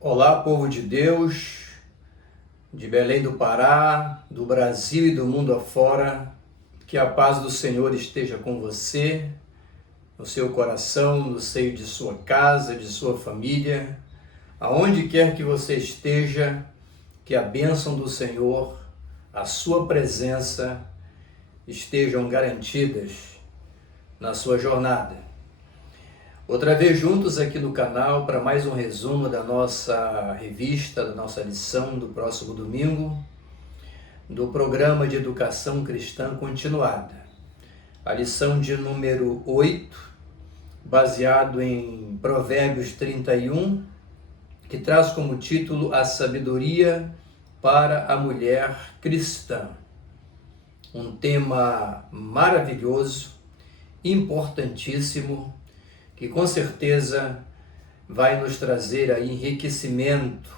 Olá, povo de Deus, de Belém do Pará, do Brasil e do mundo afora, que a paz do Senhor esteja com você, no seu coração, no seio de sua casa, de sua família, aonde quer que você esteja, que a bênção do Senhor, a sua presença estejam garantidas na sua jornada. Outra vez juntos aqui no canal para mais um resumo da nossa revista, da nossa lição do próximo domingo, do programa de educação cristã continuada. A lição de número 8, baseado em Provérbios 31, que traz como título A Sabedoria para a Mulher Cristã. Um tema maravilhoso, importantíssimo, que com certeza vai nos trazer aí enriquecimento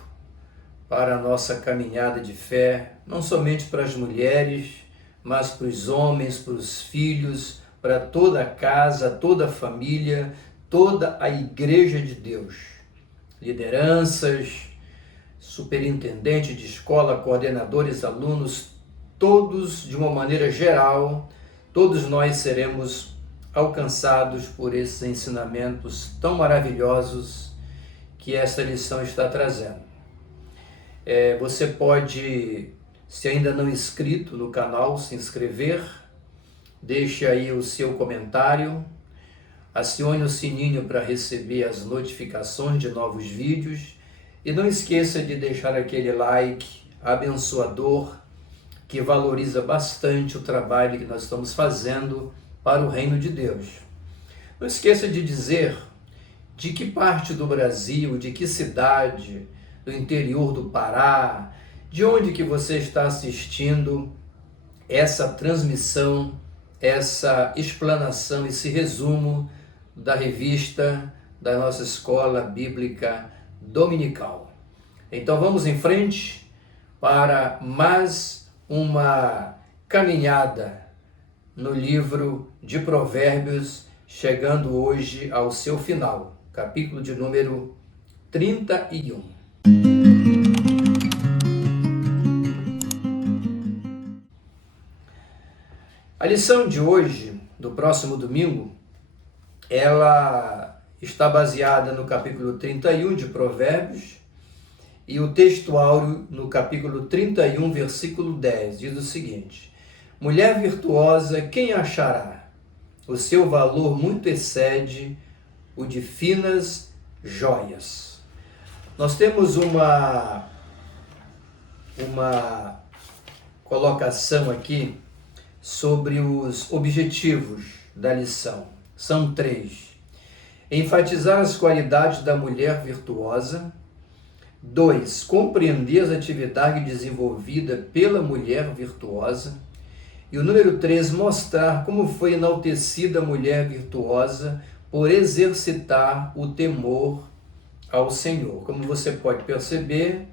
para a nossa caminhada de fé, não somente para as mulheres, mas para os homens, para os filhos, para toda a casa, toda a família, toda a igreja de Deus. Lideranças, superintendente de escola, coordenadores, alunos, todos de uma maneira geral, todos nós seremos alcançados por esses ensinamentos tão maravilhosos que essa lição está trazendo. Você pode, se ainda não inscrito no canal, se inscrever, deixe aí o seu comentário, acione o sininho para receber as notificações de novos vídeos e não esqueça de deixar aquele like abençoador que valoriza bastante o trabalho que nós estamos fazendo para o reino de Deus. Não esqueça de dizer de que parte do Brasil, de que cidade, do interior do Pará, de onde que você está assistindo essa transmissão, essa explanação, esse resumo da revista da nossa Escola Bíblica Dominical. Então vamos em frente para mais uma caminhada no livro de Provérbios, chegando hoje ao seu final, capítulo de número 31. A lição de hoje, do próximo domingo, ela está baseada no capítulo 31 de Provérbios e o texto áureo no capítulo 31, versículo 10, diz o seguinte: mulher virtuosa, quem achará? O seu valor muito excede o de finas joias. Nós temos uma colocação aqui sobre os objetivos da lição. São 3. Enfatizar as qualidades da mulher virtuosa. 2. Compreender as atividades desenvolvidas pela mulher virtuosa. E o número 3, mostrar como foi enaltecida a mulher virtuosa por exercitar o temor ao Senhor. Como você pode perceber,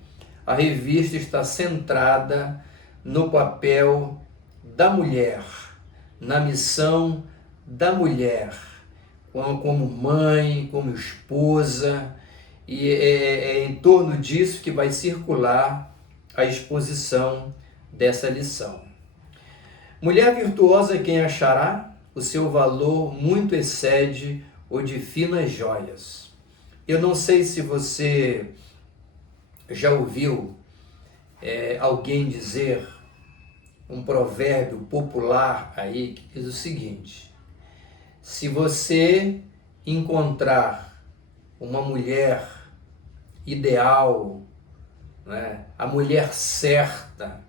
a revista está centrada no papel da mulher, na missão da mulher, como mãe, como esposa, e é em torno disso que vai circular a exposição dessa lição. Mulher virtuosa, quem achará? O seu valor muito excede o de finas joias. Eu não sei se você já ouviu alguém dizer um provérbio popular aí que diz o seguinte: se você encontrar uma mulher ideal, né, a mulher certa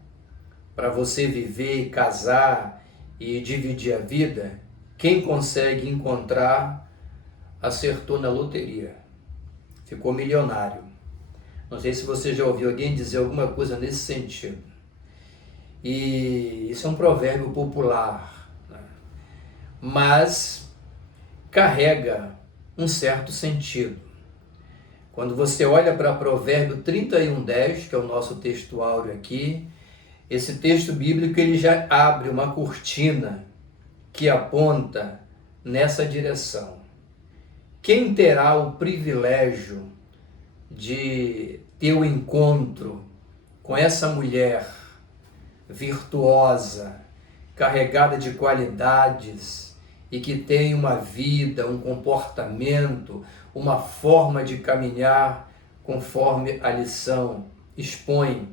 para você viver e casar e dividir a vida, quem consegue encontrar acertou na loteria, ficou milionário. Não sei se você já ouviu alguém dizer alguma coisa nesse sentido. E isso é um provérbio popular, né? Mas carrega um certo sentido. Quando você olha para Provérbio 31:10, que é o nosso texto áureo aqui, esse texto bíblico ele já abre uma cortina que aponta nessa direção. Quem terá o privilégio de ter o encontro com essa mulher virtuosa, carregada de qualidades e que tem uma vida, um comportamento, uma forma de caminhar conforme a lição expõe.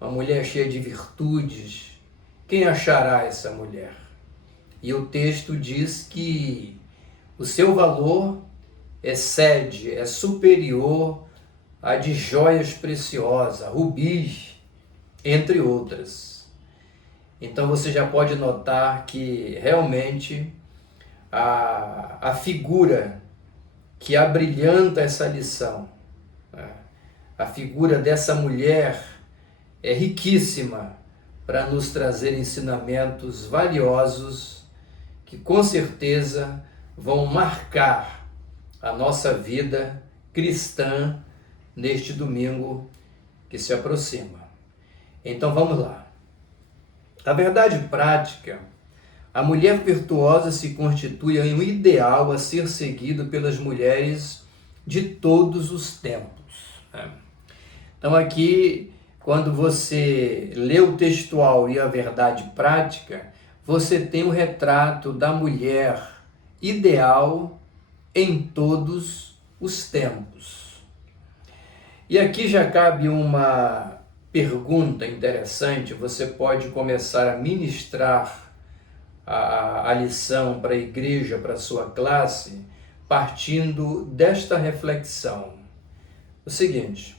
Uma mulher cheia de virtudes, quem achará essa mulher? E o texto diz que o seu valor excede, é superior a de joias preciosas, rubis, entre outras. Então você já pode notar que realmente a figura que abrilhanta essa lição, a figura dessa mulher é riquíssima para nos trazer ensinamentos valiosos que com certeza vão marcar a nossa vida cristã neste domingo que se aproxima. Então vamos lá. A verdade prática, a mulher virtuosa se constitui em um ideal a ser seguido pelas mulheres de todos os tempos. Então aqui, quando você lê o textual e a verdade prática, você tem o retrato da mulher ideal em todos os tempos. E aqui já cabe uma pergunta interessante, você pode começar a ministrar a lição para a igreja, para a sua classe, partindo desta reflexão. O seguinte: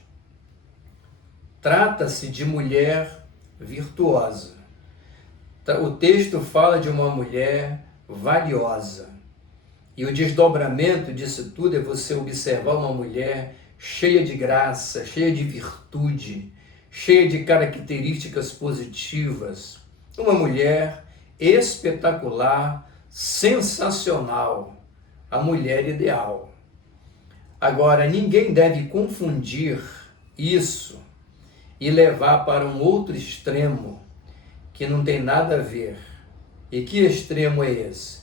trata-se de mulher virtuosa. O texto fala de uma mulher valiosa. E o desdobramento disso tudo é você observar uma mulher cheia de graça, cheia de virtude, cheia de características positivas. Uma mulher espetacular, sensacional, a mulher ideal. Agora, ninguém deve confundir isso e levar para um outro extremo que não tem nada a ver. E que extremo é esse?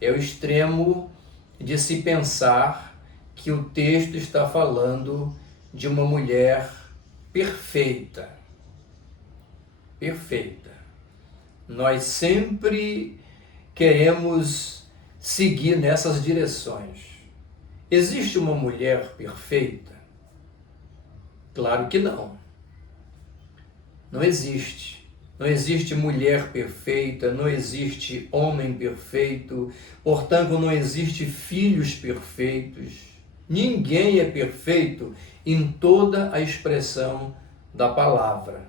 É o extremo de se pensar que o texto está falando de uma mulher perfeita. Perfeita. Nós sempre queremos seguir nessas direções. Existe uma mulher perfeita? Claro que não. Não existe. Não existe mulher perfeita, não existe homem perfeito, portanto não existe filhos perfeitos. Ninguém é perfeito em toda a expressão da palavra.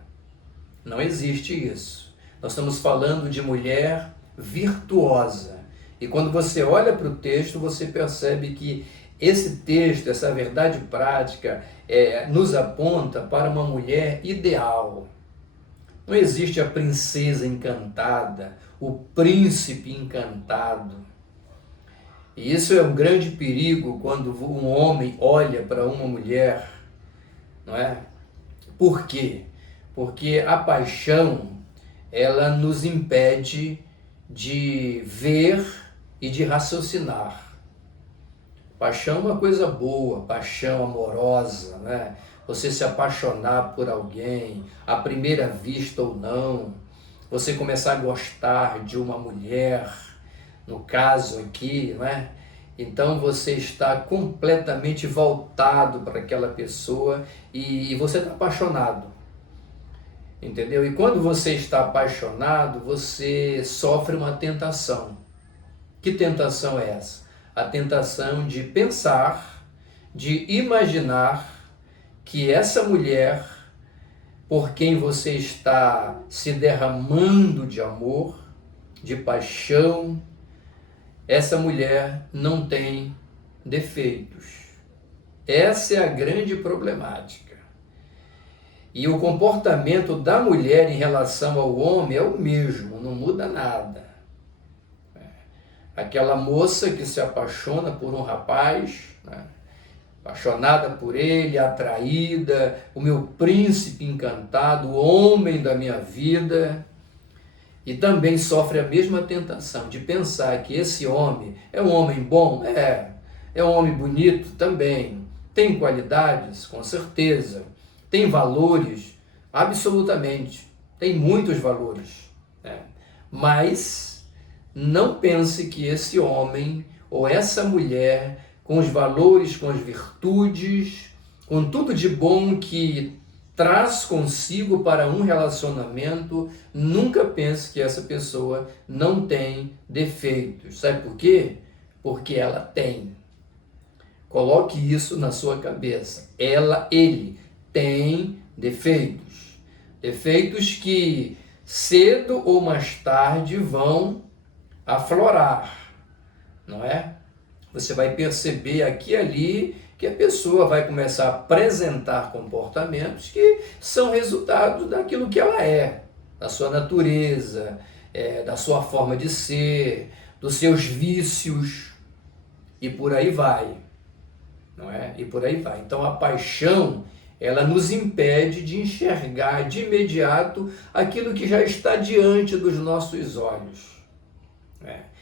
Não existe isso. Nós estamos falando de mulher virtuosa. E quando você olha para o texto, você percebe que esse texto, essa verdade prática, nos aponta para uma mulher ideal. Não existe a princesa encantada, o príncipe encantado. E isso é um grande perigo quando um homem olha para uma mulher, não é? Por quê? Porque a paixão, ela nos impede de ver e de raciocinar. Paixão é uma coisa boa, paixão amorosa, né? Você se apaixonar por alguém, à primeira vista ou não, você começar a gostar de uma mulher, no caso aqui, né? Então você está completamente voltado para aquela pessoa e você está apaixonado, entendeu? E quando você está apaixonado, você sofre uma tentação. Que tentação é essa? A tentação de pensar, de imaginar que essa mulher, por quem você está se derramando de amor, de paixão, essa mulher não tem defeitos. Essa é a grande problemática. E o comportamento da mulher em relação ao homem é o mesmo, não muda nada. Aquela moça que se apaixona por um rapaz, né? Apaixonada por ele, atraída, o meu príncipe encantado, o homem da minha vida, e também sofre a mesma tentação de pensar que esse homem é um homem bom, é um homem bonito também, Tem qualidades? Com certeza. Tem valores? Absolutamente. Tem muitos valores, né? Mas não pense que esse homem ou essa mulher, com os valores, com as virtudes, com tudo de bom que traz consigo para um relacionamento, nunca pense que essa pessoa não tem defeitos. Sabe por quê? Porque ela tem. Coloque isso na sua cabeça. Ele tem defeitos. Defeitos que cedo ou mais tarde vão aflorar, não é? Você vai perceber aqui e ali que a pessoa vai começar a apresentar comportamentos que são resultados daquilo que ela é, da sua natureza, da sua forma de ser, dos seus vícios, e por aí vai, não é? E por aí vai. Então a paixão, ela nos impede de enxergar de imediato aquilo que já está diante dos nossos olhos.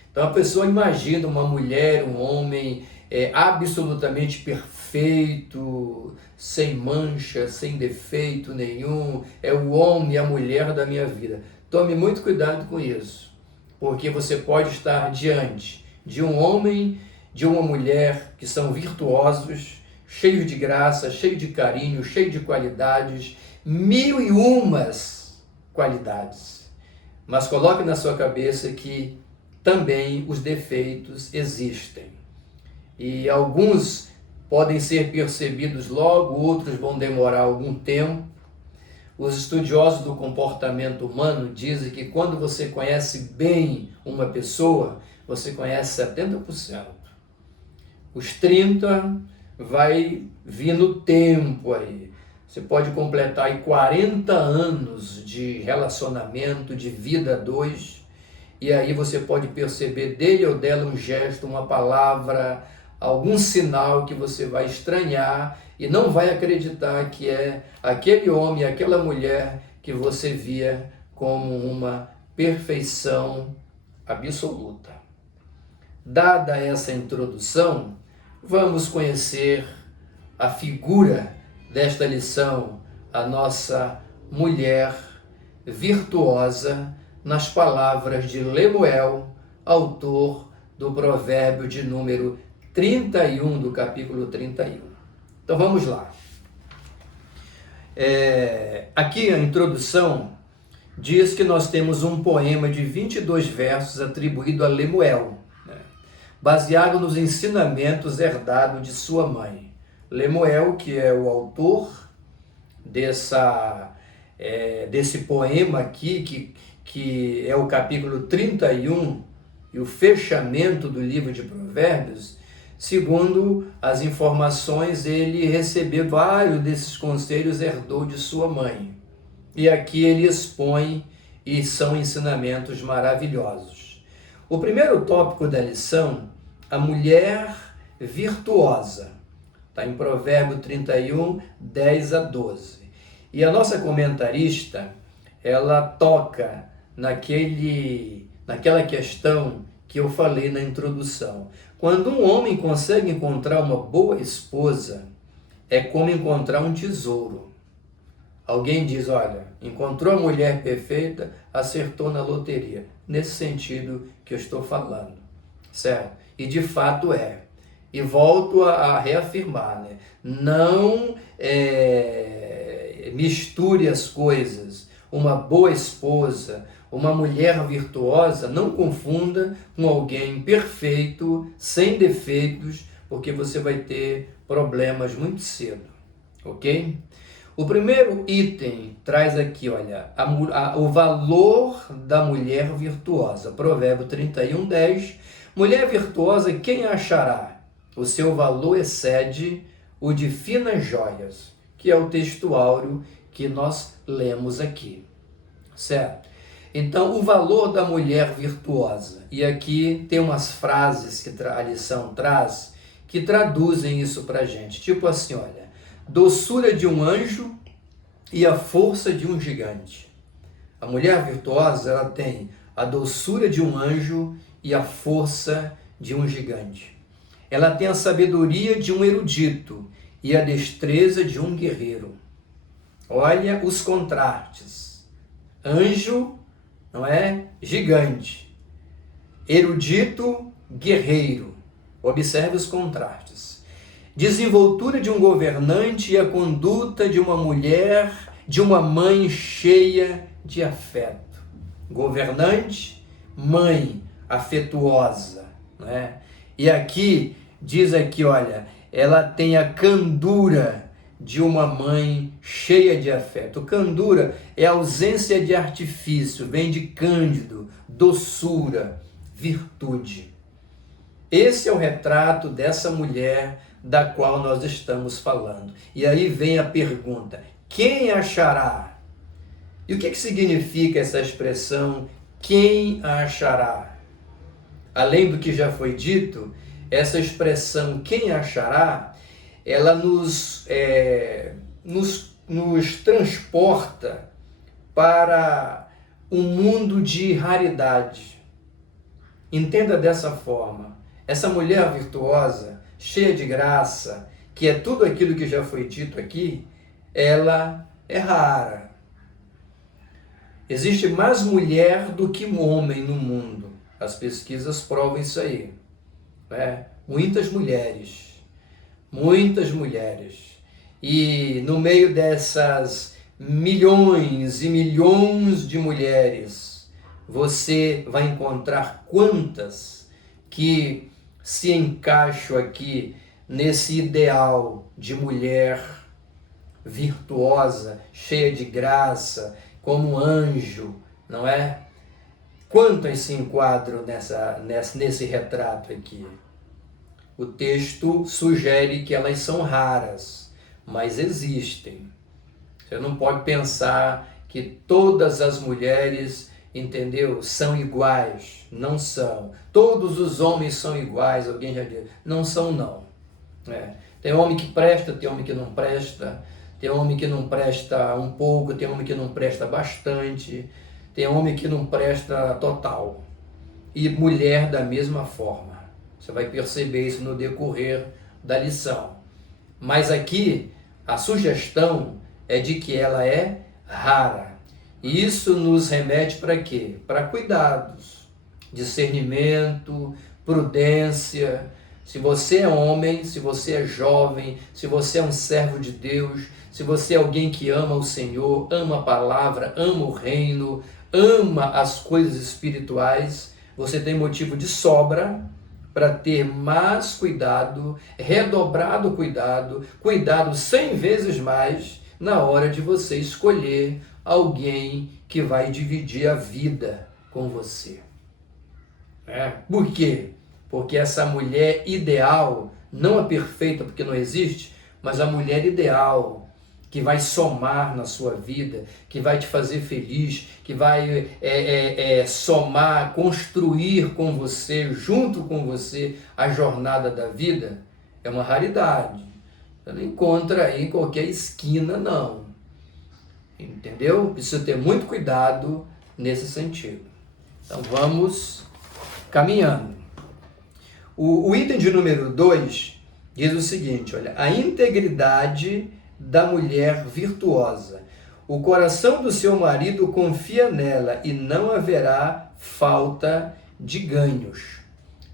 Então a pessoa imagina uma mulher, um homem absolutamente perfeito, sem mancha, sem defeito nenhum, é o homem e a mulher da minha vida. Tome muito cuidado com isso, porque você pode estar diante de um homem, de uma mulher que são virtuosos, cheios de graça, cheios de carinho, cheios de qualidades, 1001 qualidades. Mas coloque na sua cabeça que também os defeitos existem. E alguns podem ser percebidos logo, outros vão demorar algum tempo. Os estudiosos do comportamento humano dizem que quando você conhece bem uma pessoa, você conhece 70%. Os 30% vai vir no tempo aí. Você pode completar aí 40 anos de relacionamento, de vida a dois, e aí você pode perceber dele ou dela um gesto, uma palavra, algum sinal que você vai estranhar e não vai acreditar que é aquele homem, aquela mulher que você via como uma perfeição absoluta. Dada essa introdução, vamos conhecer a figura desta lição, a nossa mulher virtuosa, nas palavras de Lemuel, autor do provérbio de número 31, do capítulo 31. Então vamos lá. Aqui a introdução diz que nós temos um poema de 22 versos atribuído a Lemuel, baseado nos ensinamentos herdados de sua mãe. Lemuel, que é o autor desse poema aqui, que é o capítulo 31 e o fechamento do livro de Provérbios, segundo as informações, ele recebeu vários desses conselhos, herdou de sua mãe. E aqui ele expõe, e são ensinamentos maravilhosos. O primeiro tópico da lição, a mulher virtuosa, está em Provérbio 31, 10 a 12. E a nossa comentarista, ela toca naquela questão que eu falei na introdução. Quando um homem consegue encontrar uma boa esposa, é como encontrar um tesouro. Alguém diz, olha, encontrou a mulher perfeita, acertou na loteria. Nesse sentido que eu estou falando, certo? E de fato é. E volto a reafirmar, né? Não misture as coisas. Uma boa esposa, uma mulher virtuosa, não confunda com alguém perfeito, sem defeitos, porque você vai ter problemas muito cedo, ok? O primeiro item traz aqui, olha, o valor da mulher virtuosa. Provérbio 31, 10. Mulher virtuosa, quem achará? O seu valor excede o de finas joias, que é o texto áureo que nós lemos aqui, certo? Então, o valor da mulher virtuosa. E aqui tem umas frases que a lição traz que traduzem isso para a gente. Tipo assim, olha, doçura de um anjo e a força de um gigante. A mulher virtuosa, ela tem a doçura de um anjo e a força de um gigante. Ela tem a sabedoria de um erudito e a destreza de um guerreiro. Olha os contrastes. Anjo, não é? Gigante. Erudito, guerreiro. Observe os contrastes. Desenvoltura de um governante e a conduta de uma mulher, de uma mãe cheia de afeto. Governante, mãe afetuosa, né? E aqui, diz aqui, olha, ela tem a candura de uma mãe cheia de afeto. Candura é ausência de artifício, vem de cândido, doçura, virtude. Esse é o retrato dessa mulher da qual nós estamos falando. E aí vem a pergunta: quem achará? E o que significa essa expressão, quem a achará? Além do que já foi dito, essa expressão, quem achará, ela nos transporta para um mundo de raridade. Entenda dessa forma. Essa mulher virtuosa, cheia de graça, que é tudo aquilo que já foi dito aqui, ela é rara. Existe mais mulher do que homem no mundo. As pesquisas provam isso aí, né? Muitas mulheres. E no meio dessas milhões e milhões de mulheres, você vai encontrar quantas que se encaixam aqui nesse ideal de mulher virtuosa, cheia de graça, como anjo, não é? Quantas se enquadram nesse retrato aqui? O texto sugere que elas são raras, mas existem. Você não pode pensar que todas as mulheres, entendeu, são iguais. Não são. Todos os homens são iguais, alguém já disse. Não são, não. Tem homem que presta, tem homem que não presta. Tem homem que não presta um pouco, tem homem que não presta bastante. Tem homem que não presta total. E mulher da mesma forma. Você vai perceber isso no decorrer da lição. Mas aqui, a sugestão é de que ela é rara. E isso nos remete para quê? Para cuidados, discernimento, prudência. Se você é homem, se você é jovem, se você é um servo de Deus, se você é alguém que ama o Senhor, ama a palavra, ama o reino, ama as coisas espirituais, você tem motivo de sobra para ter mais cuidado, redobrado cuidado, cuidado 100 vezes mais na hora de você escolher alguém que vai dividir a vida com você. Por quê? Porque essa mulher ideal, não a perfeita porque não existe, mas a mulher ideal, que vai somar na sua vida, que vai te fazer feliz, que vai somar, construir com você, junto com você, a jornada da vida, é uma raridade. Você não encontra aí em qualquer esquina, não. Entendeu? Precisa ter muito cuidado nesse sentido. Então vamos caminhando. O item de número 2 diz o seguinte, olha, a integridade da mulher virtuosa. O coração do seu marido confia nela e não haverá falta de ganhos.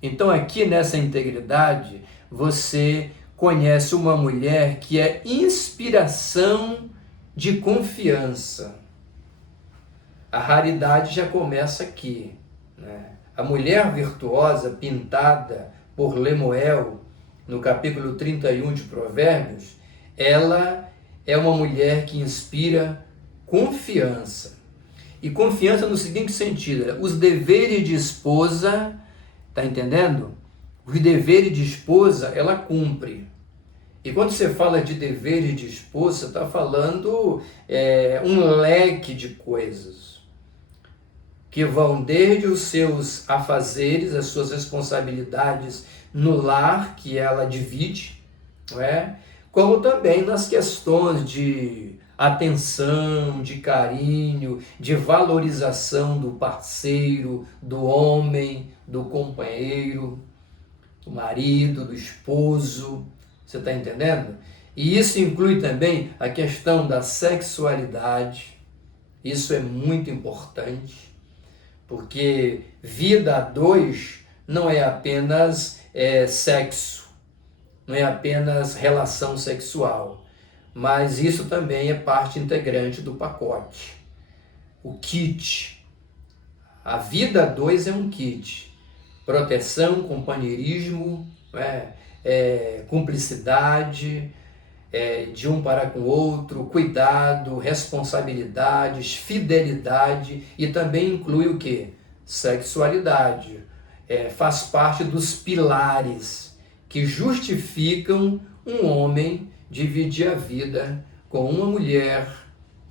Então aqui nessa integridade, você conhece uma mulher que é inspiração de confiança. A raridade já começa aqui, né? A mulher virtuosa pintada por Lemuel, no capítulo 31 de Provérbios, ela é uma mulher que inspira confiança. E confiança no seguinte sentido, os deveres de esposa, tá entendendo? Os deveres de esposa, ela cumpre. E quando você fala de deveres de esposa, você está falando um leque de coisas que vão desde os seus afazeres, as suas responsabilidades no lar, que ela divide, não é? Como também nas questões de atenção, de carinho, de valorização do parceiro, do homem, do companheiro, do marido, do esposo. Você está entendendo? E isso inclui também a questão da sexualidade. Isso é muito importante, porque vida a dois não é apenas sexo, não é apenas relação sexual, mas isso também é parte integrante do pacote, o kit. A vida a dois é um kit: proteção, companheirismo, cumplicidade, de um para com o outro, cuidado, responsabilidades, fidelidade, e também inclui o quê? Sexualidade. Faz parte dos pilares que justificam um homem dividir a vida com uma mulher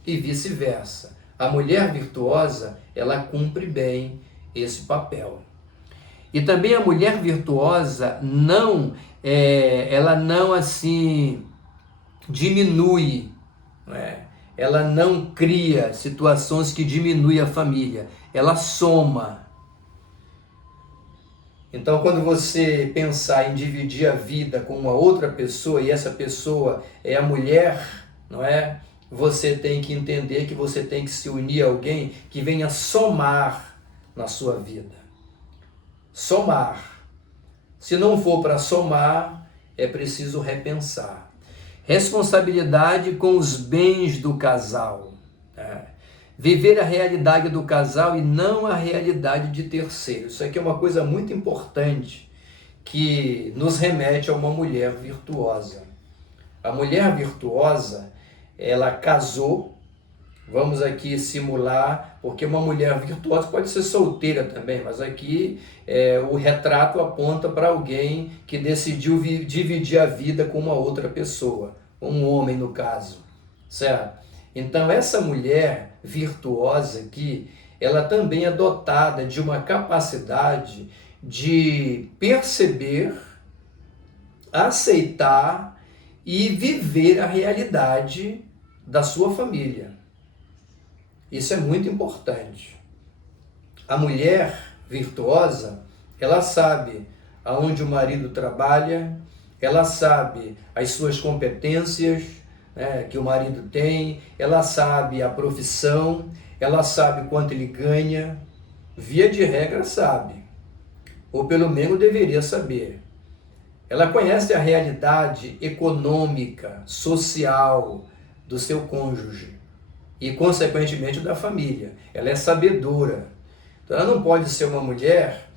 e vice-versa. A mulher virtuosa, ela cumpre bem esse papel. E também a mulher virtuosa ela não assim diminui, ela não cria situações que diminuem a família, ela soma. Então, quando você pensar em dividir a vida com uma outra pessoa e essa pessoa é a mulher, não é? Você tem que entender que você tem que se unir a alguém que venha somar na sua vida. Somar. Se não for para somar, é preciso repensar. Responsabilidade com os bens do casal. Viver a realidade do casal e não a realidade de terceiros. Isso aqui é uma coisa muito importante que nos remete a uma mulher virtuosa. A mulher virtuosa, ela casou. Vamos aqui simular, porque uma mulher virtuosa pode ser solteira também, mas aqui o retrato aponta para alguém que decidiu dividir a vida com uma outra pessoa, um homem no caso, certo? Então essa mulher virtuosa aqui, ela também é dotada de uma capacidade de perceber, aceitar e viver a realidade da sua família. Isso é muito importante. A mulher virtuosa, ela sabe aonde o marido trabalha, ela sabe as suas competências, que o marido tem, ela sabe a profissão, ela sabe quanto ele ganha, via de regra sabe, ou pelo menos deveria saber. Ela conhece a realidade econômica, social do seu cônjuge e, consequentemente, da família. Ela é sabedora. Então, ela não pode ser uma mulher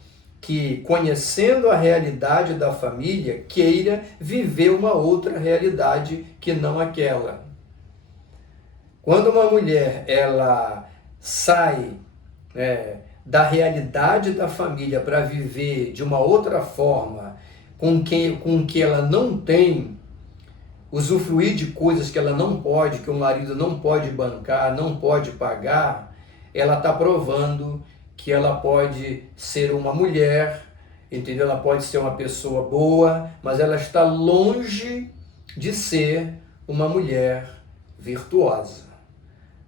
que, conhecendo a realidade da família, queira viver uma outra realidade que não aquela. Quando uma mulher ela sai da realidade da família para viver de uma outra forma, com que ela não tem, usufruir de coisas que ela não pode, que o marido não pode bancar, não pode pagar, ela está provando que ela pode ser uma mulher, entendeu? Ela pode ser uma pessoa boa, mas ela está longe de ser uma mulher virtuosa.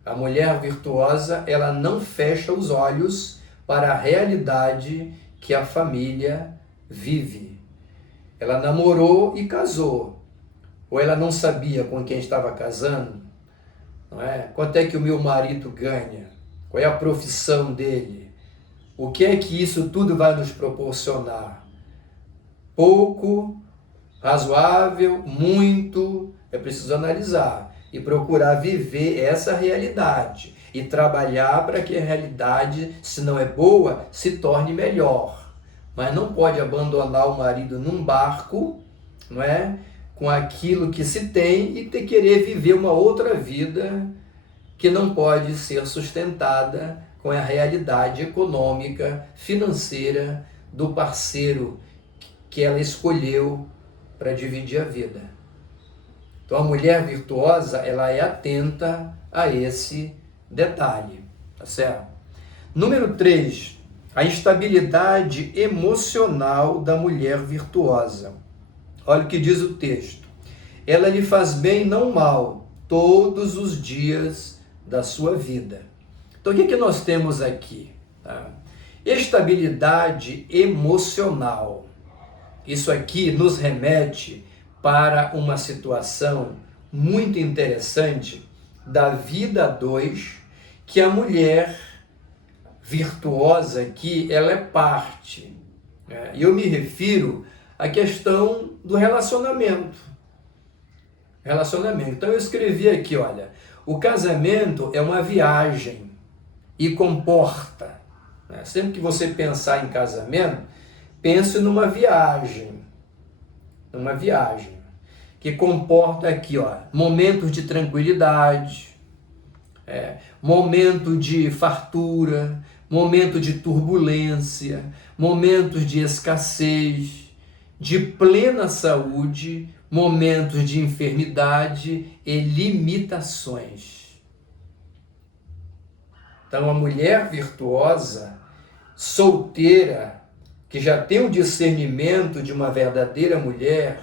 A mulher virtuosa, ela não fecha os olhos para a realidade que a família vive. Ela namorou e casou. Ou ela não sabia com quem estava casando, não é? Quanto é que o meu marido ganha? Qual é a profissão dele? O que é que isso tudo vai nos proporcionar? Pouco, razoável, muito? É preciso analisar e procurar viver essa realidade e trabalhar para que a realidade, se não é boa, se torne melhor. Mas não pode abandonar o marido num barco, não é? Com aquilo que se tem e querer viver uma outra vida que não pode ser sustentada com a realidade econômica, financeira do parceiro que ela escolheu para dividir a vida. Então a mulher virtuosa, ela é atenta a esse detalhe, tá certo? Número 3, a estabilidade emocional da mulher virtuosa. Olha o que diz o texto. Ela lhe faz bem, não mal, todos os dias da sua vida. Então, o que nós temos aqui? Estabilidade emocional. Isso aqui nos remete para uma situação muito interessante da vida a dois, que a mulher virtuosa aqui, ela é parte. Né? E eu me refiro à questão do relacionamento. Então eu escrevi aqui, olha, o casamento é uma viagem e comporta. Né? Sempre que você pensar em casamento, pense numa viagem. Que comporta aqui, ó, momentos de tranquilidade, momento de fartura, momento de turbulência, momentos de escassez, de plena saúde, momentos de enfermidade e limitações. Então, a mulher virtuosa, solteira, que já tem o discernimento de uma verdadeira mulher,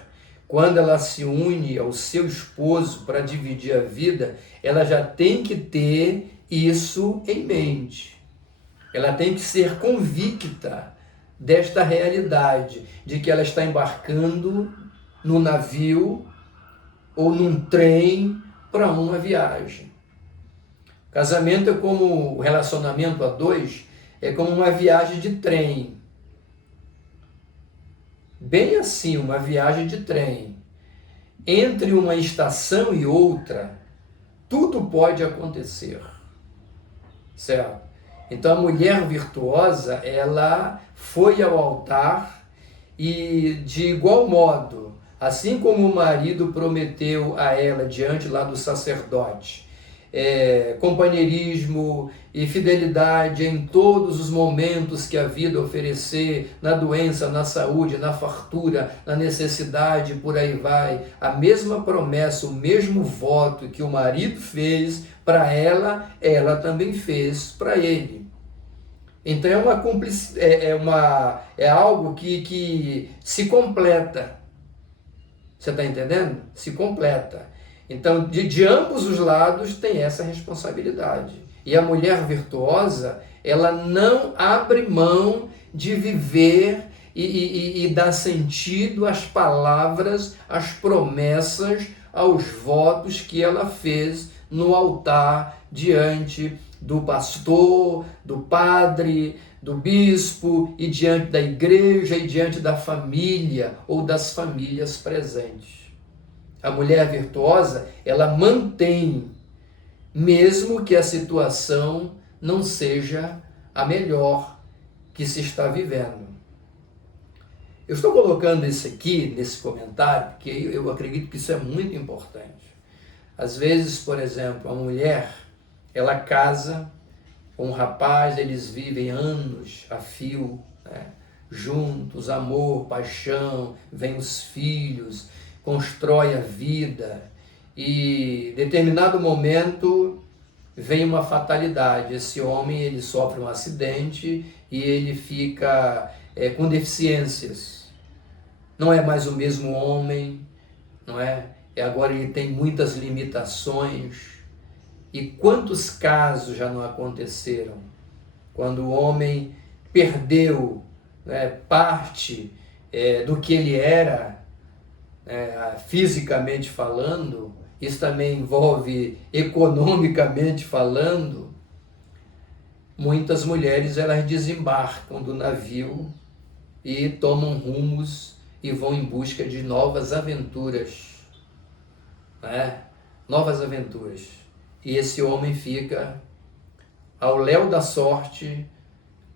quando ela se une ao seu esposo para dividir a vida, ela já tem que ter isso em mente. Ela tem que ser convicta desta realidade, de que ela está embarcando no navio ou num trem para uma viagem. Casamento é como o relacionamento a dois, é como uma viagem de trem. Bem assim, uma viagem de trem. Entre uma estação e outra, tudo pode acontecer. Certo? Então a mulher virtuosa, ela foi ao altar e de igual modo, assim como o marido prometeu a ela diante lá do sacerdote, companheirismo e fidelidade em todos os momentos que a vida oferecer, na doença, na saúde, na fartura, na necessidade, por aí vai. A mesma promessa, o mesmo voto que o marido fez para ela, ela também fez para ele. Então é algo que se completa. Você está entendendo? Se completa. Então, de ambos os lados tem essa responsabilidade. E a mulher virtuosa, ela não abre mão de viver e dar sentido às palavras, às promessas, aos votos que ela fez no altar diante do pastor, do padre, do bispo e diante da igreja e diante da família ou das famílias presentes. A mulher virtuosa, ela mantém, mesmo que a situação não seja a melhor que se está vivendo. Eu estou colocando isso aqui, nesse comentário, porque eu acredito que isso é muito importante. Às vezes, por exemplo, a mulher, ela casa com um rapaz, eles vivem anos a fio, né? Juntos, amor, paixão, vem os filhos, constrói a vida e em determinado momento vem uma fatalidade. Esse homem, ele sofre um acidente e ele fica com deficiências. Não é mais o mesmo homem, não é? Agora ele tem muitas limitações. E quantos casos já não aconteceram? Quando o homem perdeu, né, parte do que ele era, fisicamente falando, isso também envolve economicamente falando. Muitas mulheres, elas desembarcam do navio e tomam rumos e vão em busca de novas aventuras, né? Novas aventuras. E esse homem fica ao léu da sorte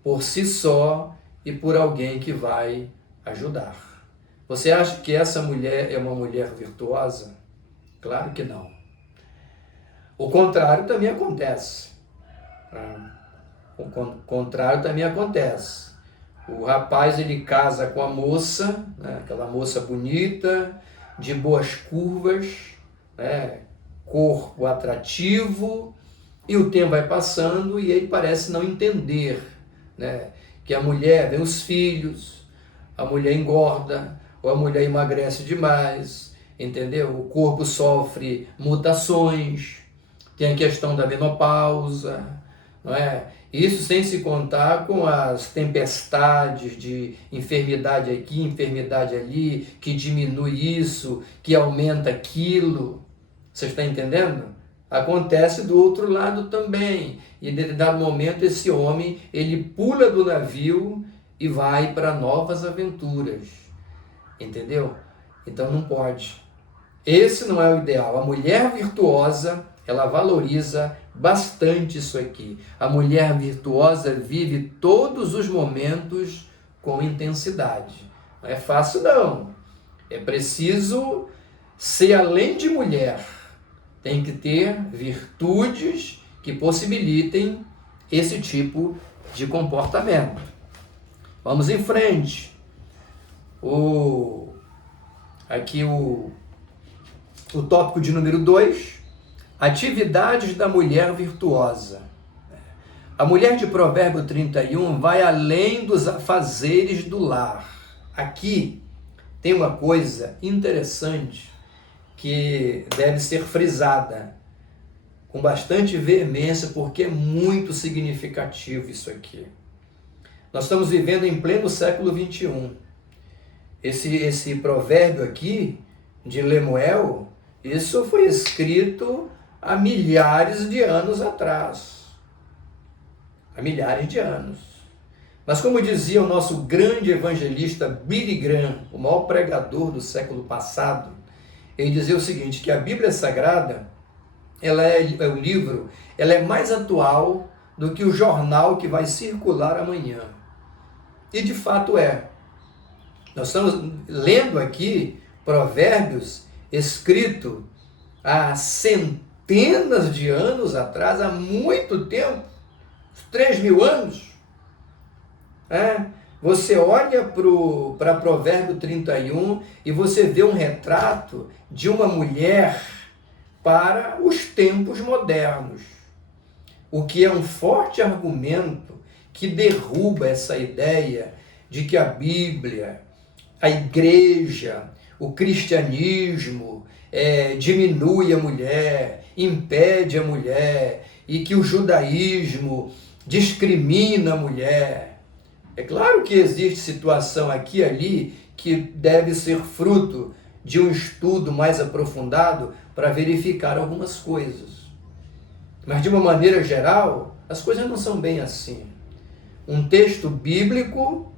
por si só e por alguém que vai ajudar. Você acha que essa mulher é uma mulher virtuosa? Claro que não. O contrário também acontece. O contrário também acontece. O rapaz, ele casa com a moça, né, aquela moça bonita, de boas curvas, né, corpo atrativo, e o tempo vai passando e ele parece não entender, né, que a mulher, vem os filhos, a mulher engorda, ou a mulher emagrece demais, entendeu? O corpo sofre mutações, tem a questão da menopausa, não é? Isso sem se contar com as tempestades de enfermidade aqui, enfermidade ali, que diminui isso, que aumenta aquilo. Você está entendendo? Acontece do outro lado também. E em determinado momento esse homem, ele pula do navio e vai para novas aventuras. Entendeu? Então não pode. Esse não é o ideal. A mulher virtuosa, ela valoriza bastante isso aqui. A mulher virtuosa vive todos os momentos com intensidade. Não é fácil não. É preciso ser além de mulher. Tem que ter virtudes que possibilitem esse tipo de comportamento. Vamos em frente. Aqui o tópico de número 2, atividades da mulher virtuosa. A mulher de Provérbio 31 vai além dos afazeres do lar. Aqui tem uma coisa interessante que deve ser frisada com bastante veemência, porque é muito significativo isso aqui. Nós estamos vivendo em pleno século 21. Esse provérbio aqui, de Lemuel, isso foi escrito há milhares de anos atrás. Há milhares de anos. Mas como dizia o nosso grande evangelista Billy Graham, o maior pregador do século passado, ele dizia o seguinte, que a Bíblia Sagrada, ela é o livro, ela é mais atual do que o jornal que vai circular amanhã. E de fato é. Nós estamos lendo aqui Provérbios escrito há centenas de anos atrás, há muito tempo, 3.000 anos. Você olha para Provérbio 31 e você vê um retrato de uma mulher para os tempos modernos, o que é um forte argumento que derruba essa ideia de que a Bíblia, a igreja, o cristianismo diminui a mulher, impede a mulher, e que o judaísmo discrimina a mulher. É claro que existe situação aqui e ali que deve ser fruto de um estudo mais aprofundado para verificar algumas coisas. Mas de uma maneira geral, as coisas não são bem assim. Um texto bíblico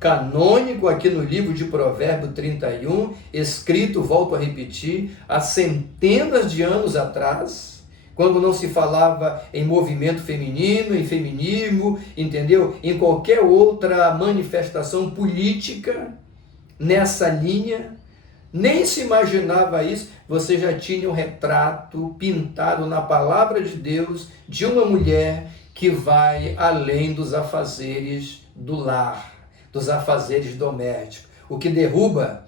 canônico aqui no livro de Provérbio 31, escrito, volto a repetir, há centenas de anos atrás, quando não se falava em movimento feminino, em feminismo, entendeu? Em qualquer outra manifestação política nessa linha, nem se imaginava isso, você já tinha um retrato pintado na palavra de Deus de uma mulher que vai além dos afazeres do lar, dos afazeres domésticos, o que derruba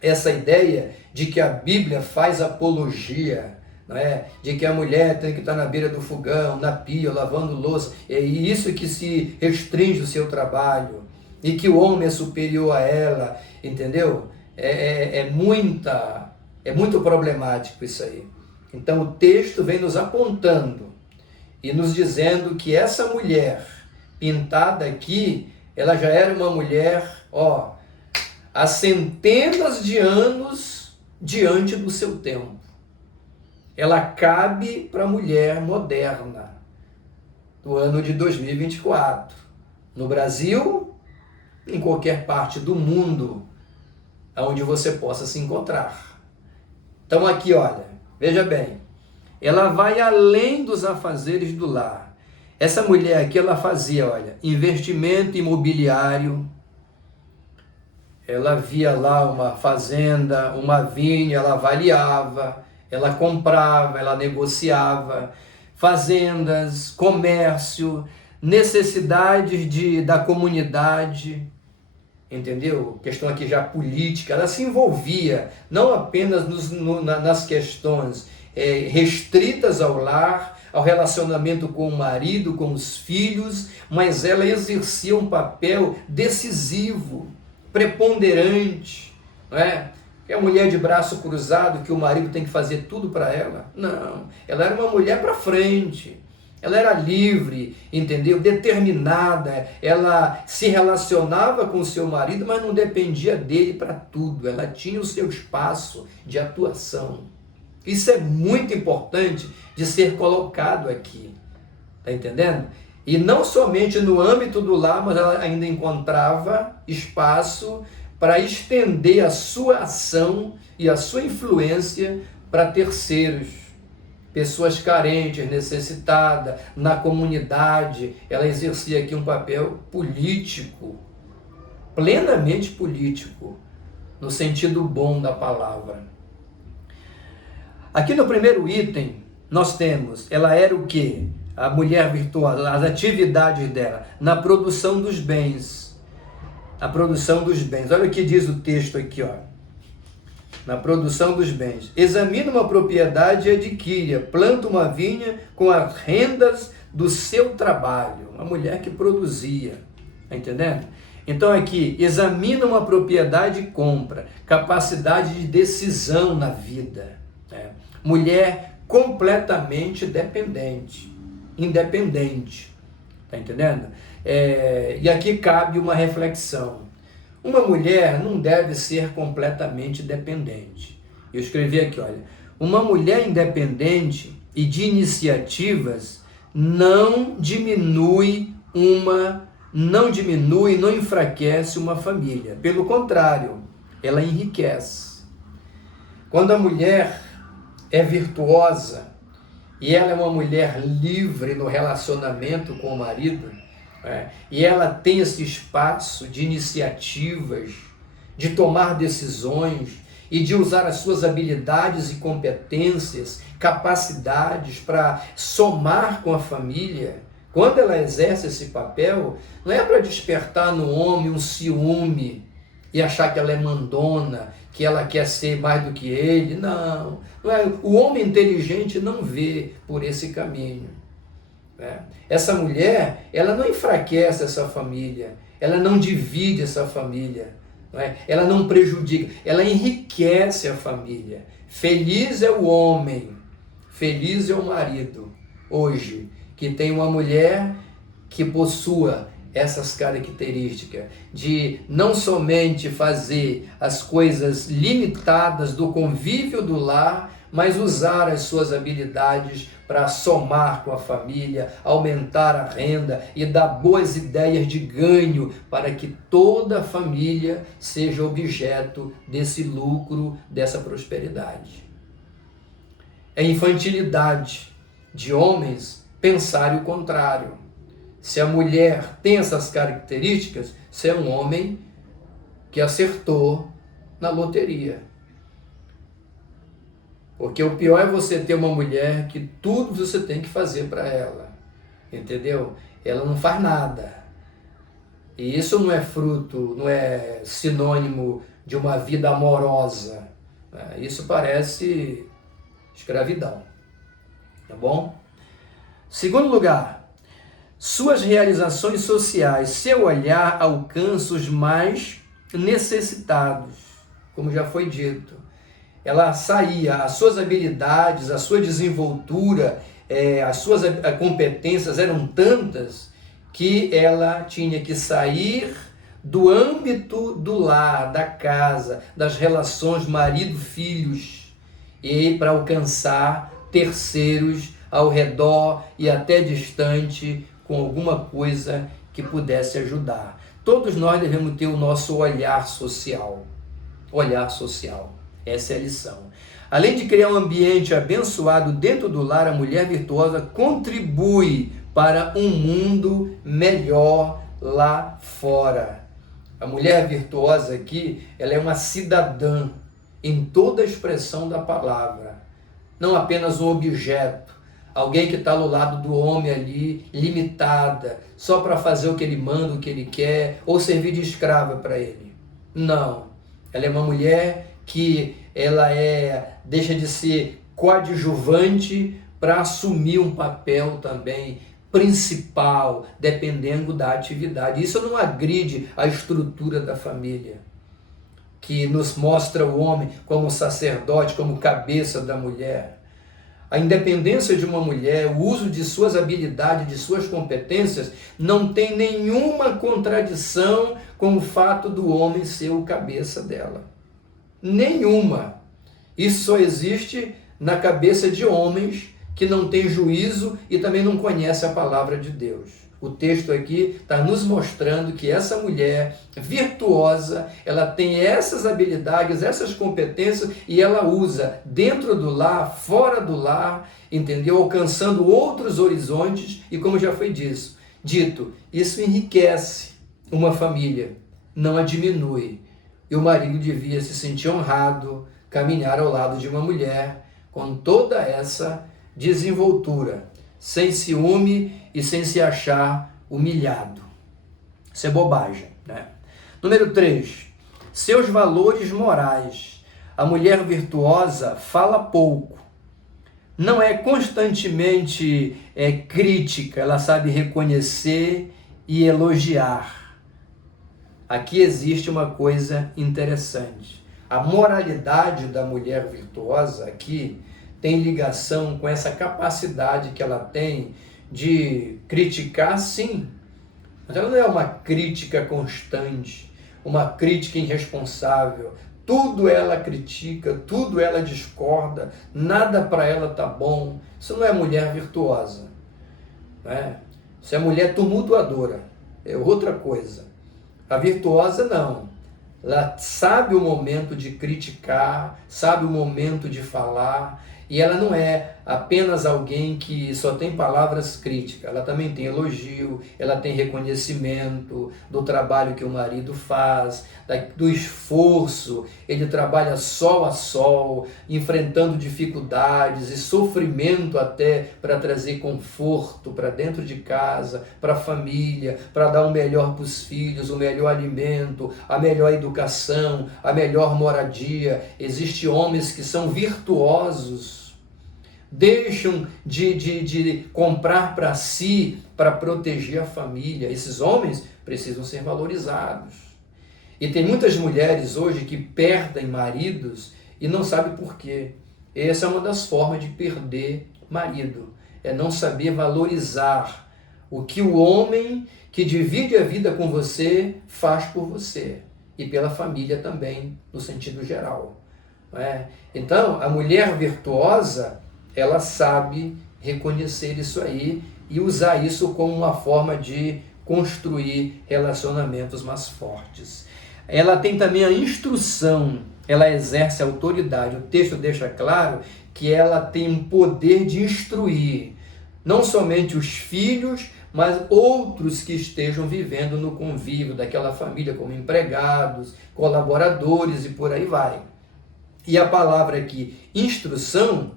essa ideia de que a Bíblia faz apologia, não é? De que a mulher tem que estar na beira do fogão, na pia, lavando louça, é isso que se restringe o seu trabalho, e que o homem é superior a ela, entendeu? É muito problemático isso aí. Então o texto vem nos apontando e nos dizendo que essa mulher pintada aqui, ela já era uma mulher, há centenas de anos diante do seu tempo. Ela cabe para a mulher moderna do ano de 2024. No Brasil, em qualquer parte do mundo onde você possa se encontrar. Então aqui, olha, veja bem, ela vai além dos afazeres do lar. Essa mulher aqui, ela fazia, olha, investimento imobiliário, ela via lá uma fazenda, uma vinha, ela avaliava, ela comprava, ela negociava, fazendas, comércio, necessidades da comunidade, entendeu? Questão aqui já política, ela se envolvia não apenas nas questões restritas ao lar, ao relacionamento com o marido, com os filhos, mas ela exercia um papel decisivo, preponderante, não é? É a mulher de braço cruzado que o marido tem que fazer tudo para ela? Não, ela era uma mulher para frente, ela era livre, entendeu? Determinada, ela se relacionava com o seu marido, mas não dependia dele para tudo, ela tinha o seu espaço de atuação. Isso é muito importante de ser colocado aqui, tá entendendo? E não somente no âmbito do lar, mas ela ainda encontrava espaço para estender a sua ação e a sua influência para terceiros, pessoas carentes, necessitadas, na comunidade. Ela exercia aqui um papel político, plenamente político, no sentido bom da palavra. Aqui no primeiro item, nós temos, ela era o quê? A mulher virtuosa, as atividades dela, na produção dos bens. A produção dos bens. Olha o que diz o texto aqui, ó. Na produção dos bens. Examina uma propriedade e adquire, planta uma vinha com as rendas do seu trabalho. Uma mulher que produzia. Está entendendo? Então aqui, examina uma propriedade e compra. Capacidade de decisão na vida. Né? Mulher completamente dependente. Independente. Está entendendo? E aqui cabe uma reflexão. Uma mulher não deve ser completamente dependente. Eu escrevi aqui, olha, uma mulher independente e de iniciativas não enfraquece uma família. Pelo contrário, ela enriquece. Quando a mulher é virtuosa e ela é uma mulher livre no relacionamento com o marido, e ela tem esse espaço de iniciativas, de tomar decisões e de usar as suas habilidades e competências, capacidades para somar com a família. Quando ela exerce esse papel, não é para despertar no homem um ciúme e achar que ela é mandona, que ela quer ser mais do que ele. Não, não é. O homem inteligente não vê por esse caminho. Essa mulher, ela não enfraquece essa família, ela não divide essa família, ela não prejudica, ela enriquece a família. Feliz é o homem, feliz é o marido, hoje, que tem uma mulher que possua essas características de não somente fazer as coisas limitadas do convívio do lar, mas usar as suas habilidades para somar com a família, aumentar a renda e dar boas ideias de ganho para que toda a família seja objeto desse lucro, dessa prosperidade. É infantilidade de homens pensar o contrário. Se a mulher tem essas características, você é um homem que acertou na loteria. Porque o pior é você ter uma mulher que tudo você tem que fazer para ela, entendeu? Ela não faz nada. E isso não é fruto, não é sinônimo de uma vida amorosa. Isso parece escravidão, tá bom? Segundo lugar, suas realizações sociais, seu olhar alcança os mais necessitados, como já foi dito. Ela saía, as suas habilidades, a sua desenvoltura, as suas competências eram tantas que ela tinha que sair do âmbito do lar, da casa, das relações marido-filhos, e para alcançar terceiros ao redor e até distante, com alguma coisa que pudesse ajudar. Todos nós devemos ter o nosso olhar social. Olhar social. Essa é a lição. Além de criar um ambiente abençoado dentro do lar, a mulher virtuosa contribui para um mundo melhor lá fora. A mulher virtuosa aqui, ela é uma cidadã em toda a expressão da palavra. Não apenas um objeto, alguém que está ao lado do homem ali, limitada, só para fazer o que ele manda, o que ele quer, ou servir de escrava para ele. Não, ela é uma mulher que ela deixa de ser coadjuvante para assumir um papel também principal, dependendo da atividade. Isso não agride a estrutura da família, que nos mostra o homem como sacerdote, como cabeça da mulher. A independência de uma mulher, o uso de suas habilidades, de suas competências, não tem nenhuma contradição com o fato do homem ser o cabeça dela. Nenhuma. Isso só existe na cabeça de homens que não têm juízo e também não conhecem a palavra de Deus. O texto aqui está nos mostrando que essa mulher virtuosa, ela tem essas habilidades, essas competências e ela usa dentro do lar, fora do lar, entendeu? Alcançando outros horizontes e, como já foi dito, isso enriquece uma família, não a diminui. E o marido devia se sentir honrado, caminhar ao lado de uma mulher com toda essa desenvoltura, sem ciúme e sem se achar humilhado. Isso é bobagem, né? Número 3, seus valores morais. A mulher virtuosa fala pouco, não é constantemente crítica, ela sabe reconhecer e elogiar. Aqui existe uma coisa interessante. A moralidade da mulher virtuosa aqui tem ligação com essa capacidade que ela tem de criticar, sim, mas ela não é uma crítica constante, uma crítica irresponsável. Tudo ela critica, tudo ela discorda, nada para ela tá bom. Isso não é mulher virtuosa, né? Isso é mulher tumultuadora, é outra coisa. A virtuosa não. Ela sabe o momento de criticar, sabe o momento de falar, e ela não é apenas alguém que só tem palavras críticas, ela também tem elogio, ela tem reconhecimento do trabalho que o marido faz, do esforço, ele trabalha sol a sol, enfrentando dificuldades e sofrimento até para trazer conforto para dentro de casa, para a família, para dar o melhor para os filhos, o melhor alimento, a melhor educação, a melhor moradia. Existem homens que são virtuosos, deixam de comprar para si, para proteger a família. Esses homens precisam ser valorizados. E tem muitas mulheres hoje que perdem maridos e não sabem por quê. Essa é uma das formas de perder marido, é não saber valorizar o que o homem que divide a vida com você faz por você e pela família também, no sentido geral. Não é? Então, a mulher virtuosa, ela sabe reconhecer isso aí e usar isso como uma forma de construir relacionamentos mais fortes. Ela tem também a instrução, ela exerce a autoridade. O texto deixa claro que ela tem um poder de instruir, não somente os filhos, mas outros que estejam vivendo no convívio daquela família, como empregados, colaboradores e por aí vai. E a palavra aqui, instrução,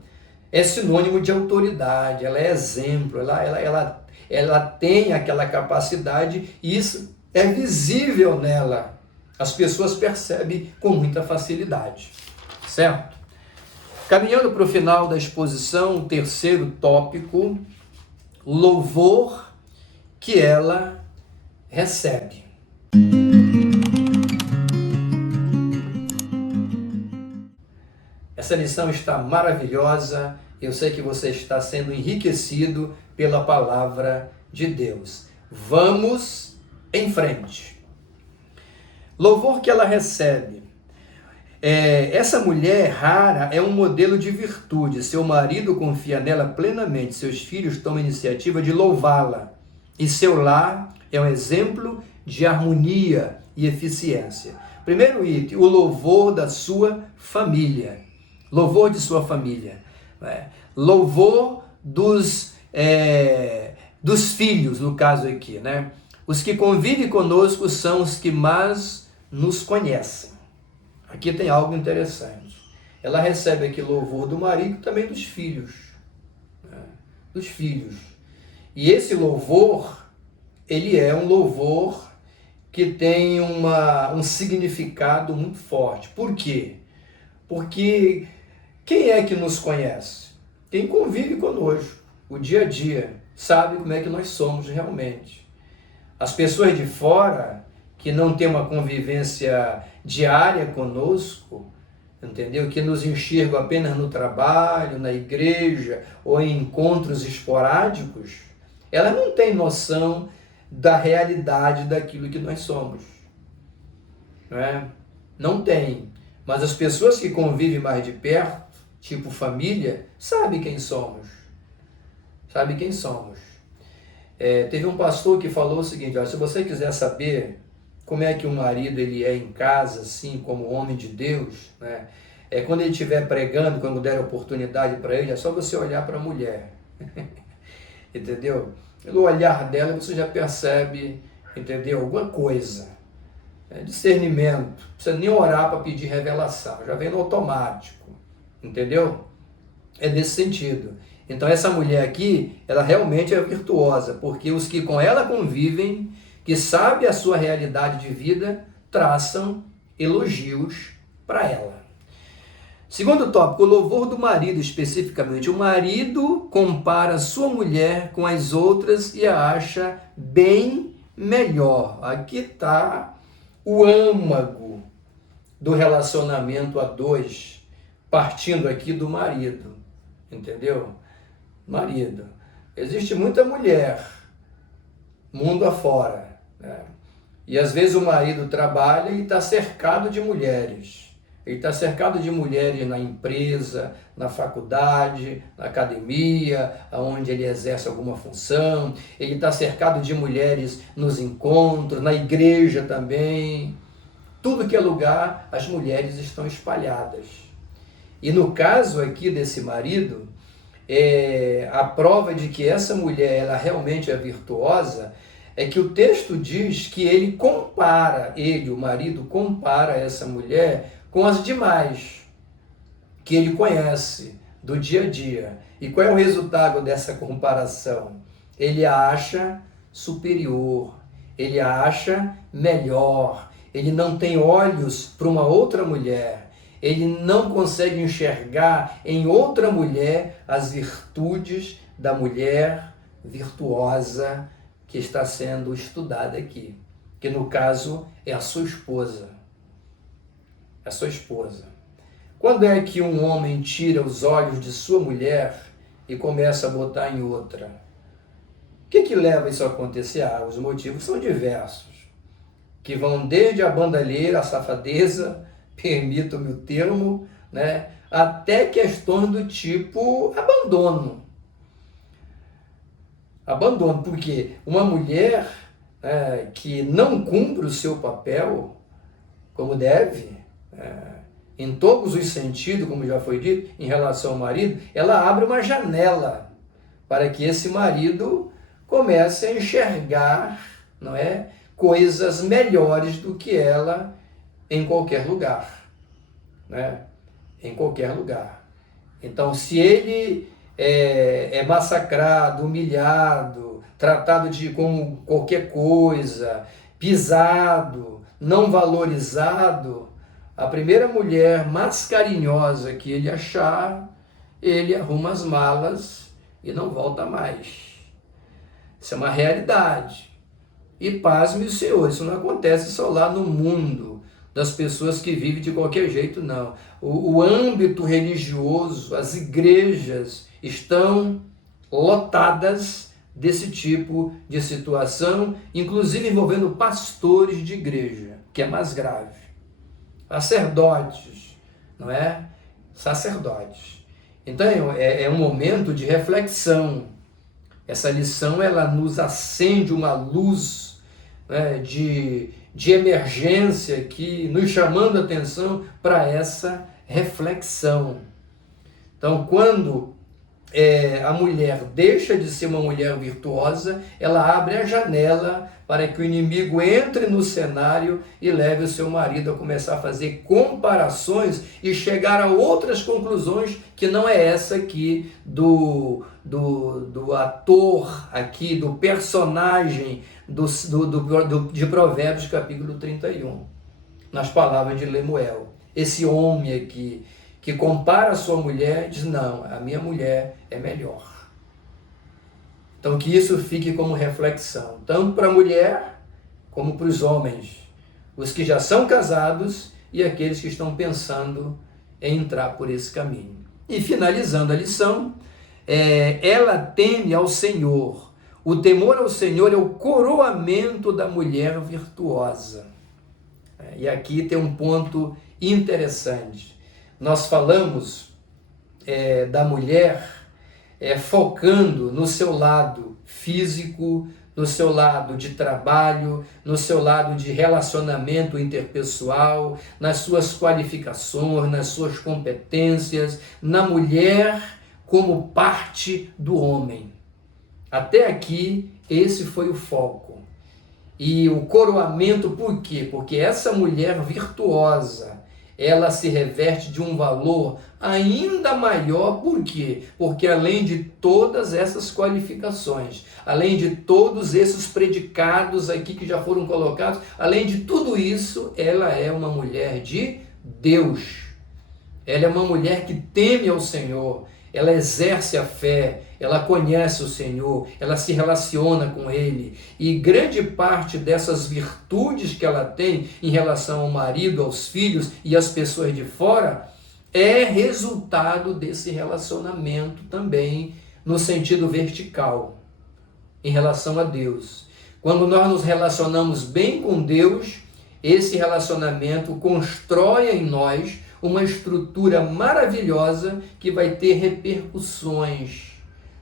é sinônimo de autoridade, ela é exemplo, ela tem aquela capacidade e isso é visível nela. As pessoas percebem com muita facilidade, certo? Caminhando para o final da exposição, o terceiro tópico, louvor que ela recebe. Essa lição está maravilhosa, eu sei que você está sendo enriquecido pela palavra de Deus. Vamos em frente. Louvor que ela recebe. Essa mulher rara é um modelo de virtude. Seu marido confia nela plenamente, seus filhos tomam a iniciativa de louvá-la. E seu lar é um exemplo de harmonia e eficiência. Primeiro item, o louvor da sua família. Louvor de sua família. Louvor dos filhos, no caso aqui, né? Os que convivem conosco são os que mais nos conhecem. Aqui tem algo interessante. Ela recebe aqui louvor do marido e também dos filhos. Né? Dos filhos. E esse louvor, ele é um louvor que tem um significado muito forte. Por quê? Porque quem é que nos conhece? Quem convive conosco, o dia a dia, sabe como é que nós somos realmente. As pessoas de fora, que não têm uma convivência diária conosco, entendeu? Que nos enxergam apenas no trabalho, na igreja ou em encontros esporádicos, elas não têm noção da realidade daquilo que nós somos. Não é? Não tem. Mas as pessoas que convivem mais de perto, tipo família, sabem quem somos. Sabe quem somos. Teve um pastor que falou o seguinte: olha, se você quiser saber como é que o marido ele é em casa, assim, como homem de Deus, né? Quando ele estiver pregando, quando der oportunidade para ele, é só você olhar para a mulher. Entendeu? Pelo olhar dela você já percebe, entendeu? Alguma coisa. Discernimento. Não precisa nem orar para pedir revelação, já vem no automático. Entendeu? É nesse sentido. Então essa mulher aqui, ela realmente é virtuosa, porque os que com ela convivem, que sabem a sua realidade de vida, traçam elogios para ela. Segundo tópico, o louvor do marido especificamente. O marido compara sua mulher com as outras e a acha bem melhor. Aqui está o âmago do relacionamento a dois, partindo aqui do marido. Entendeu? Marido. Existe muita mulher, mundo afora, né? E às vezes o marido trabalha e está cercado de mulheres. Ele está cercado de mulheres na empresa, na faculdade, na academia, onde ele exerce alguma função. Ele está cercado de mulheres nos encontros, na igreja também. Tudo que é lugar, as mulheres estão espalhadas. E no caso aqui desse marido, a prova de que essa mulher ela realmente é virtuosa é que o texto diz que o marido compara essa mulher com as demais que ele conhece do dia a dia. E qual é o resultado dessa comparação? Ele a acha superior, ele a acha melhor, ele não tem olhos para uma outra mulher, ele não consegue enxergar em outra mulher as virtudes da mulher virtuosa que está sendo estudada aqui, que no caso é a sua esposa. A sua esposa. Quando é que um homem tira os olhos de sua mulher e começa a botar em outra? O que leva isso a acontecer? Os motivos são diversos, que vão desde a bandalheira, a safadeza, permita-me o termo, né, até questões do tipo abandono. Abandono, porque uma mulher que não cumpre o seu papel como deve, em todos os sentidos, como já foi dito, em relação ao marido, ela abre uma janela para que esse marido comece a enxergar, não é, coisas melhores do que ela em qualquer lugar, né? Em qualquer lugar. Então, se ele é massacrado, humilhado, tratado como qualquer coisa, pisado, não valorizado, a primeira mulher mais carinhosa que ele achar, ele arruma as malas e não volta mais. Isso é uma realidade. E pasme o Senhor, isso não acontece só lá no mundo das pessoas que vivem de qualquer jeito, não. O âmbito religioso, as igrejas estão lotadas desse tipo de situação, inclusive envolvendo pastores de igreja, que é mais grave. Sacerdotes, não é? Sacerdotes. Então é um momento de reflexão. Essa lição ela nos acende uma luz, né, de emergência aqui, nos chamando a atenção para essa reflexão. Então, quando a mulher deixa de ser uma mulher virtuosa, ela abre a janela para que o inimigo entre no cenário e leve o seu marido a começar a fazer comparações e chegar a outras conclusões que não é essa aqui do ator, aqui do personagem de Provérbios capítulo 31, nas palavras de Lemuel. Esse homem aqui que compara a sua mulher, diz, não, a minha mulher é melhor. Então que isso fique como reflexão, tanto para a mulher como para os homens, os que já são casados e aqueles que estão pensando entrar por esse caminho. E finalizando a lição, ela teme ao Senhor. O temor ao Senhor é o coroamento da mulher virtuosa. E aqui tem um ponto interessante. Nós falamos da mulher focando no seu lado físico, no seu lado de trabalho, no seu lado de relacionamento interpessoal, nas suas qualificações, nas suas competências, na mulher como parte do homem. Até aqui, esse foi o foco. E o coroamento, por quê? Porque essa mulher virtuosa, ela se reveste de um valor ainda maior. Por quê? Porque além de todas essas qualificações, além de todos esses predicados aqui que já foram colocados, além de tudo isso, ela é uma mulher de Deus. Ela é uma mulher que teme ao Senhor, ela exerce a fé, ela conhece o Senhor, ela se relaciona com Ele. E grande parte dessas virtudes que ela tem em relação ao marido, aos filhos e às pessoas de fora, é resultado desse relacionamento também no sentido vertical, em relação a Deus. Quando nós nos relacionamos bem com Deus, esse relacionamento constrói em nós uma estrutura maravilhosa que vai ter repercussões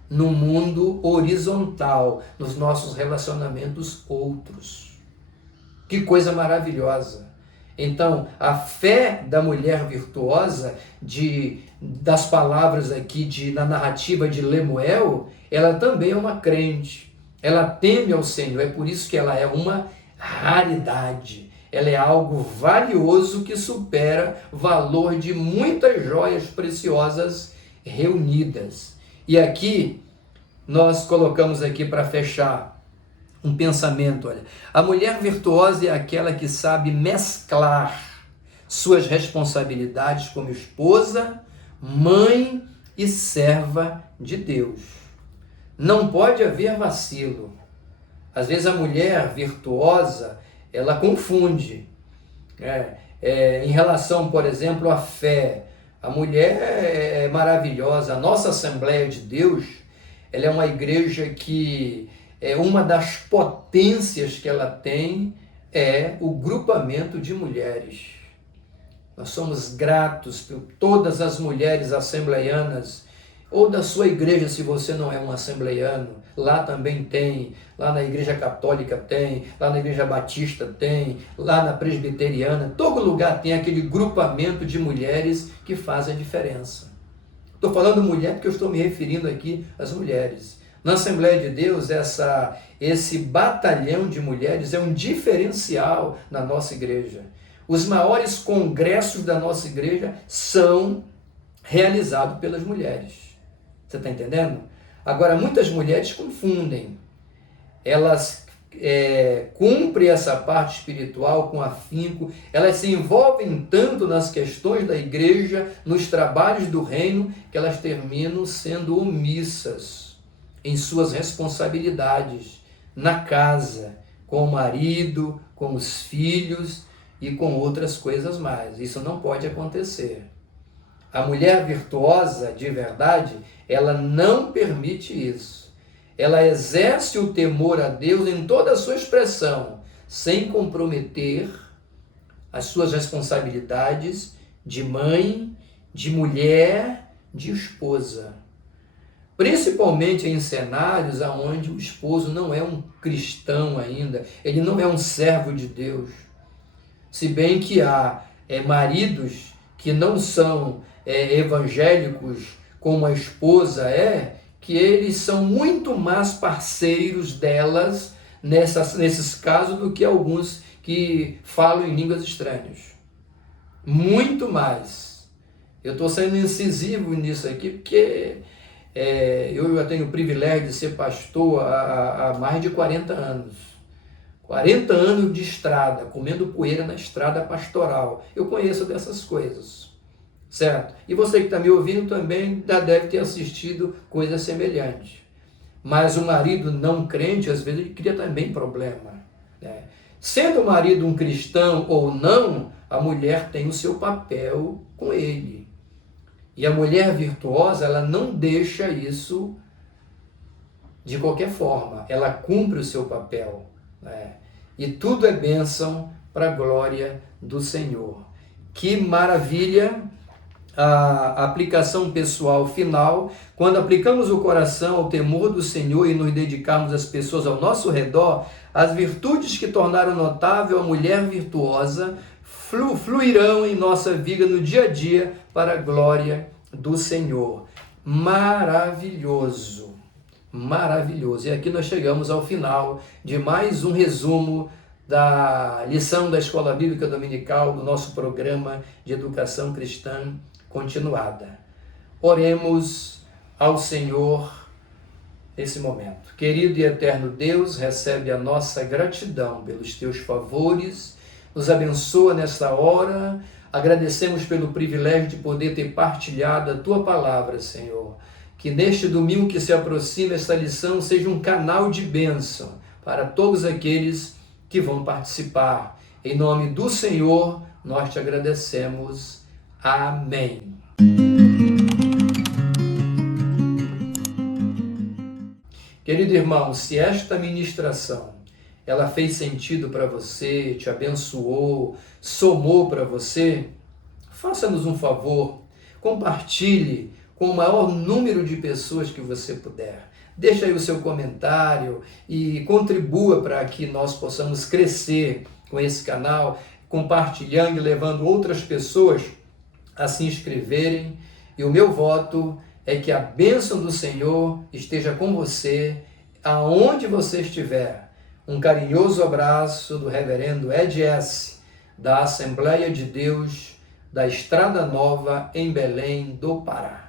no mundo horizontal, nos nossos relacionamentos outros. Que coisa maravilhosa! Então, a fé da mulher virtuosa, das palavras aqui na narrativa de Lemuel, ela também é uma crente. Ela teme ao Senhor, é por isso que ela é uma raridade. Ela é algo valioso que supera o valor de muitas joias preciosas reunidas. E aqui, nós colocamos aqui para fechar um pensamento, olha. A mulher virtuosa é aquela que sabe mesclar suas responsabilidades como esposa, mãe e serva de Deus. Não pode haver vacilo. Às vezes a mulher virtuosa, ela confunde. Em relação, por exemplo, à fé. A mulher é maravilhosa. A nossa Assembleia de Deus, ela é uma igreja que uma das potências que ela tem é o grupamento de mulheres. Nós somos gratos por todas as mulheres assembleianas, ou da sua igreja, se você não é um assembleiano, lá também tem, lá na igreja católica tem, lá na igreja batista tem, lá na presbiteriana, todo lugar tem aquele grupamento de mulheres que faz a diferença. Estou falando mulher porque eu estou me referindo aqui às mulheres. Na Assembleia de Deus, esse batalhão de mulheres é um diferencial na nossa igreja. Os maiores congressos da nossa igreja são realizados pelas mulheres. Você está entendendo? Agora, muitas mulheres confundem. Elas cumprem essa parte espiritual com afinco, elas se envolvem tanto nas questões da igreja, nos trabalhos do reino, que elas terminam sendo omissas em suas responsabilidades na casa, com o marido, com os filhos e com outras coisas mais. Isso não pode acontecer. A mulher virtuosa, de verdade, ela não permite isso. Ela exerce o temor a Deus em toda a sua expressão, sem comprometer as suas responsabilidades de mãe, de mulher, de esposa. Principalmente em cenários onde o esposo não é um cristão ainda, ele não é um servo de Deus. Se bem que há maridos que não são evangélicos como a esposa que eles são muito mais parceiros delas nesses casos do que alguns que falam em línguas estranhas. Muito mais. Eu estou sendo incisivo nisso aqui porque eu já tenho o privilégio de ser pastor há mais de 40 anos. 40 anos de estrada, comendo poeira na estrada pastoral. Eu conheço dessas coisas, certo? E você que está me ouvindo também já deve ter assistido coisas semelhantes. Mas o marido não crente, às vezes, ele cria também problema, né? Sendo o marido um cristão ou não, a mulher tem o seu papel com ele. E a mulher virtuosa, ela não deixa isso de qualquer forma, ela cumpre o seu papel, né? E tudo é bênção para a glória do Senhor. Que maravilha a aplicação pessoal final, quando aplicamos o coração ao temor do Senhor e nos dedicarmos às pessoas ao nosso redor, as virtudes que tornaram notável a mulher virtuosa fluirão em nossa vida no dia a dia para a glória do Senhor. Maravilhoso, maravilhoso. E aqui nós chegamos ao final de mais um resumo da lição da Escola Bíblica Dominical do nosso programa de educação cristã continuada. Oremos ao Senhor nesse momento. Querido e eterno Deus, recebe a nossa gratidão pelos teus favores, nos abençoa nesta hora, agradecemos pelo privilégio de poder ter partilhado a tua palavra, Senhor. Que neste domingo que se aproxima esta lição seja um canal de bênção para todos aqueles que vão participar. Em nome do Senhor, nós te agradecemos. Amém. Querido irmão, se esta ministração ela fez sentido para você, te abençoou, somou para você, faça-nos um favor, compartilhe com o maior número de pessoas que você puder. Deixa aí o seu comentário e contribua para que nós possamos crescer com esse canal, compartilhando e levando outras pessoas a se inscreverem. E o meu voto é que a bênção do Senhor esteja com você, aonde você estiver. Um carinhoso abraço do reverendo Ed S., da Assembleia de Deus da Estrada Nova, em Belém do Pará.